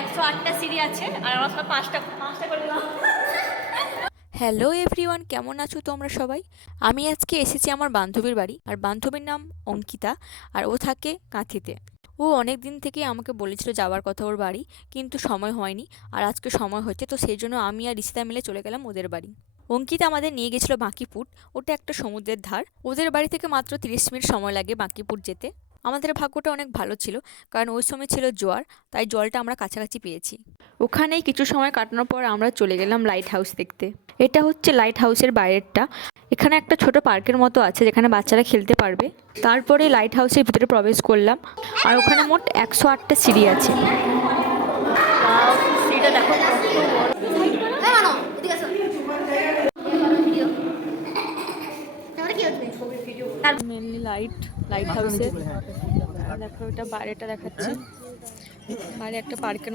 108টা সিঁড়ি আছে আর আমার সব পাঁচটা পাঁচটা করে দিলাম। হ্যালো এভরিওয়ান, কেমন আছো তোমরা সবাই? আমি আজকে এসেছি আমার বান্ধবীর বাড়ি। আর বান্ধবীর নাম অঙ্কিতা। আর ও থাকে কাঁথিতে। ও অনেক দিন থেকে আমাকে বলেছিল যাওয়ার কথা ওর বাড়ি, কিন্তু সময় হয়নি। আর আজকে সময় হচ্ছে, তো সেই জন্য আমি আর রিশিতা মিলে চলে গেলাম ওদের বাড়ি। অঙ্কিতা আমাদের নিয়ে গেছিলো বাঁকিপুর। ওটা একটা সমুদ্রের ধার। ওদের বাড়ি থেকে মাত্র 30 মিনিট সময় লাগে বাঁকিপুর যেতে। আমাদের ভাগ্যটা অনেক ভালো ছিল, কারণ ওই সময় ছিল জোয়ার, তাই জলটা আমরা কাছাকাছি পেয়েছি। ওখানেই কিছু সময় কাটানোর পর আমরা চলে গেলাম লাইট হাউস দেখতে। এটা হচ্ছে লাইট হাউসের বাইরেরটা। এখানে একটা ছোট পার্কের মতো আছে যেখানে বাচ্চারা খেলতে পারবে। তারপরে লাইট হাউসের ভিতরে প্রবেশ করলাম। আর ওখানে মোট 108টা সিঁড়ি আছে। সিঁড়িটা দেখো কত বড়। মেনলি লাইট হাউসে দেখো, এটা বাইরেটা দেখাচ্ছি। বাইরে একটা পার্কের